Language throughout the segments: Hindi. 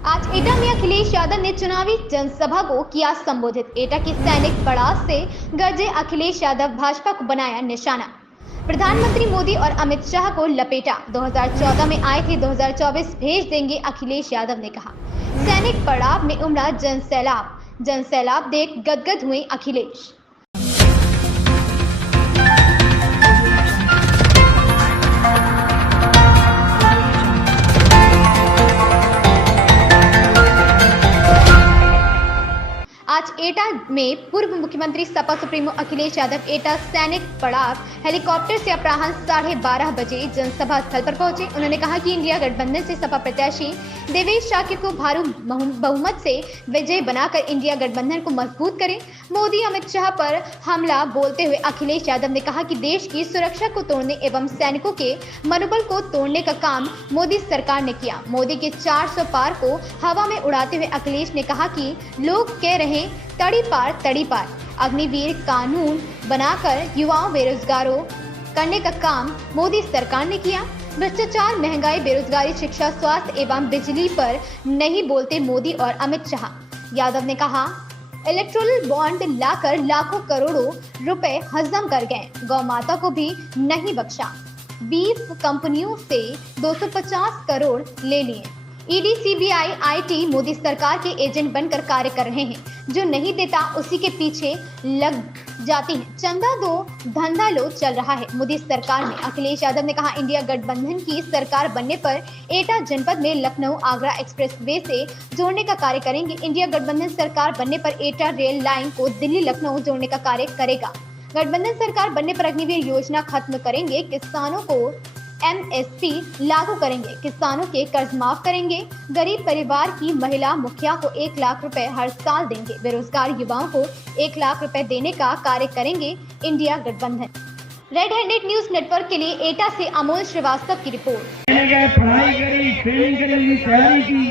आज एटा में अखिलेश यादव ने चुनावी जनसभा को किया संबोधित। एटा की सैनिक पड़ाव से गरजे अखिलेश यादव, भाजपा को बनाया निशाना। प्रधानमंत्री मोदी और अमित शाह को लपेटा। 2014 में आए थे, 2024 भेज देंगे, अखिलेश यादव ने कहा। सैनिक पड़ाव में उमड़ा जनसैलाब देख गदगद हुए अखिलेश। आज एटा में पूर्व मुख्यमंत्री सपा सुप्रीमो अखिलेश यादव एटा सैनिक पड़ाव हेलीकॉप्टर से अपराह्न 12:30 बजे जनसभा स्थल पर पहुंचे। उन्होंने कहा कि इंडिया गठबंधन से सपा प्रत्याशी देवेश शाक्य को भारी बहुमत से विजय बनाकर इंडिया गठबंधन को मजबूत करें। मोदी अमित शाह पर हमला बोलते हुए अखिलेश यादव ने कहा कि देश की सुरक्षा को तोड़ने एवं सैनिकों के मनोबल को तोड़ने का काम मोदी सरकार ने किया। मोदी के 400 पार को हवा में उड़ाते हुए अखिलेश ने कहा कि लोग कह रहे तड़ी पार अग्निवीर कानून बनाकर युवाओं बेरोजगारों करने का काम मोदी सरकार ने किया। भ्रष्टाचार, महंगाई, बेरोजगारी, शिक्षा, स्वास्थ्य एवं बिजली पर नहीं बोलते मोदी और अमित शाह। यादव ने कहा इलेक्टोरल बॉन्ड लाकर लाखों करोड़ों रुपए हजम कर गए, गौ माता को भी नहीं बख्शा। बीफ कंपनियों से 250 करोड़ ले लिए। ईडी, सीबीआई, आईटी मोदी सरकार के एजेंट बनकर कार्य कर रहे हैं। जो नहीं देता उसी के पीछे लग जाती हैं। चंदा दो धंधा लो चल रहा है मोदी सरकार में। अखिलेश यादव ने कहा इंडिया गठबंधन की सरकार बनने पर एटा जनपद में लखनऊ आगरा एक्सप्रेसवे से जोड़ने का कार्य करेंगे। इंडिया गठबंधन सरकार बनने पर एटा रेल लाइन को दिल्ली लखनऊ जोड़ने का कार्य करेगा। गठबंधन सरकार बनने पर अग्निवीर योजना खत्म करेंगे। किसानों को एमएसपी लागू करेंगे। किसानों के कर्ज माफ करेंगे। गरीब परिवार की महिला मुखिया को 1 लाख रुपए हर साल देंगे। बेरोजगार युवाओं को 1 लाख रुपए देने का कार्य करेंगे इंडिया गठबंधन। रेड हैंडेड न्यूज नेटवर्क के लिए एटा से अमोल श्रीवास्तव की रिपोर्ट। पढ़ाई करी, ट्रेनिंग करी, तैयारी की।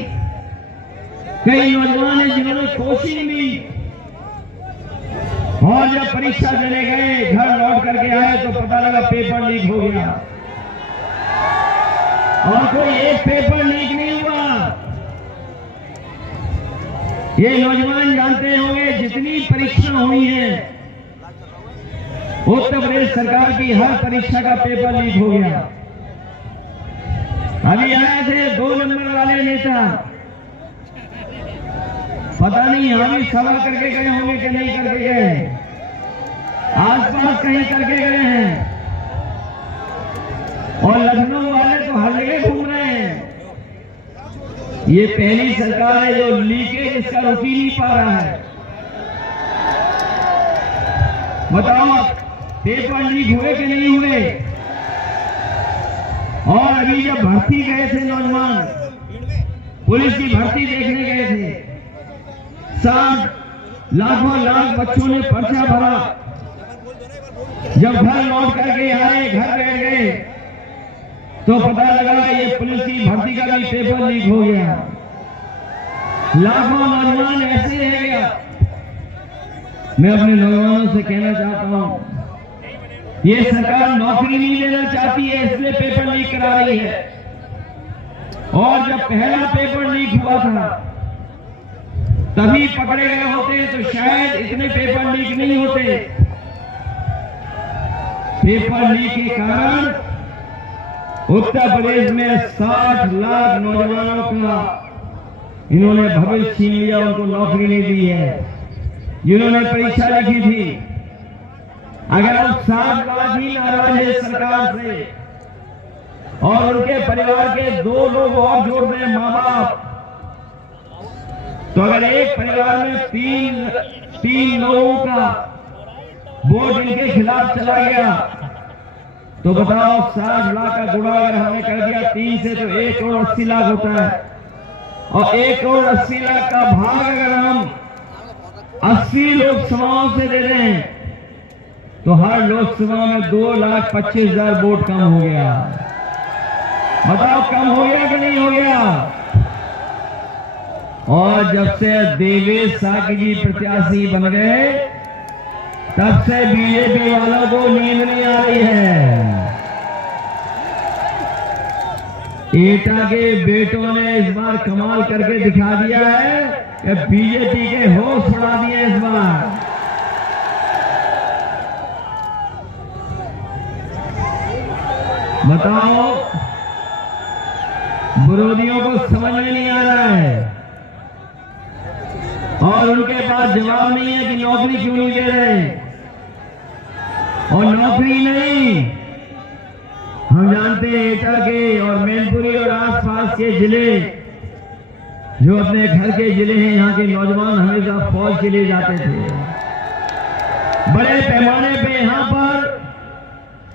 कई नौजवान हैं जिन्होंने कोशिश भी, और जब परीक्षा देने गए, घर लौट करके आए तो पता लगा पेपर लीक हो गया। और कोई एक पेपर लीक नहीं हुआ। ये नौजवान जानते होंगे जितनी परीक्षा हुई है उत्तर प्रदेश सरकार की, हर परीक्षा का पेपर लीक हो गया। अभी आए थे 2 नंबर वाले नेता, पता नहीं हम सवाल करके गए होंगे कि नहीं करके गए, आसपास कहीं करके गए हैं। और लखनऊ वाले तो हर जगह घूम रहे हैं। ये पहली सरकार है जो लीकेज इसका रोक ही नहीं पा रहा है। बताओ पेपर लीक हुए कि नहीं हुए? और अभी जब भर्ती गए थे नौजवान, पुलिस की भर्ती देखने गए थे, 60 लाख बच्चों ने पर्चा भरा। जब घर लौट करके आए, घर बैठ गए तो पता लगा ये पुलिस की भर्ती का भी पेपर लीक हो गया। लाखों नौजवान ऐसे रह गया। मैं अपने नौजवानों से कहना चाहता हूं, ये सरकार नौकरी नहीं देना चाहती है, इसलिए पेपर लीक करा रही है। और जब पहला पेपर लीक हुआ था तभी पकड़े गए होते तो शायद इतने पेपर लीक नहीं होते। पेपर लीक के कारण उत्तर प्रदेश में 60 लाख नौजवानों का इन्होंने भविष्य छीन लिया, उनको नौकरी नहीं दी है। जिन्होंने परीक्षा लिखी थी, अगर अब 60 लाख ही नाराज है सरकार से और उनके परिवार के 2 लोग और जोड़ दें माँ बाप, तो अगर एक परिवार में तीन लोगों का वोट इनके खिलाफ चला गया तो बताओ 60 लाख का गुणा अगर हमने कर दिया 3 से तो 1 करोड़ 80 लाख होता है। और 1 करोड़ 80 लाख का भाग अगर हम 80 लोकसभाओं से दे दें तो हर लोकसभा में 2,25,000 वोट कम हो गया। बताओ कम हो गया कि नहीं हो गया? और जब से देवेश शाक्य जी प्रत्याशी बन गए तब से बीजेपी वालों को नींद नहीं आ रही है। एटा के बेटों ने इस बार कमाल करके दिखा दिया है कि बीजेपी के होश उड़ा दिए इस बार। बताओ, विरोधियों को समझ में नहीं आ रहा है और उनके पास जवाब नहीं है कि नौकरी क्यों नहीं दे रहे। और नौकरी नहीं, हम जानते हैं एटा के और मैनपुरी और आसपास के जिले जो अपने घर के जिले हैं, यहाँ के नौजवान हमेशा फौज के लिए जाते थे। बड़े पैमाने पे यहाँ पर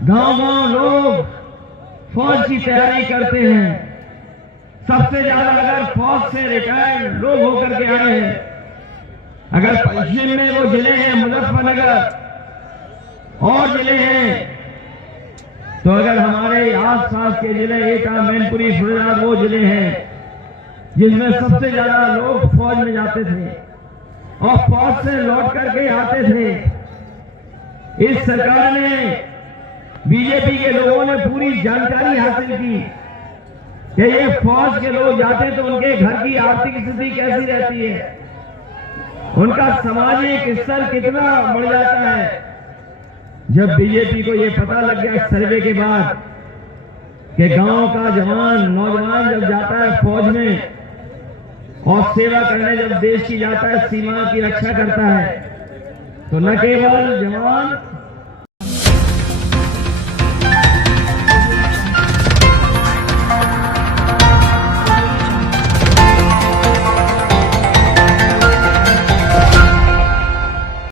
गांव-गांव लोग फौज की तैयारी करते हैं। सबसे ज्यादा अगर फौज से रिटायर्ड लोग होकर के आए हैं, अगर पश्चिम में वो जिले हैं मुजफ्फरनगर और जिले हैं, तो अगर हमारे आसपास के जिले एटा, मैनपुरी, फिरोजाबाद वो जिले हैं जिसमें सबसे ज्यादा लोग फौज में जाते थे और फौज से लौट करके आते थे। इस सरकार ने, बीजेपी के लोगों ने पूरी जानकारी हासिल की कि ये फौज के लोग जाते तो उनके घर की आर्थिक स्थिति कैसी रहती है, उनका सामाजिक स्तर कितना बढ़ जाता है। जब बीजेपी को ये पता लग गया सर्वे के बाद कि गांव का जवान, नौजवान जब जाता है फौज में और सेवा करने जब देश की जाता है, सीमा की रक्षा करता है, तो न केवल जवान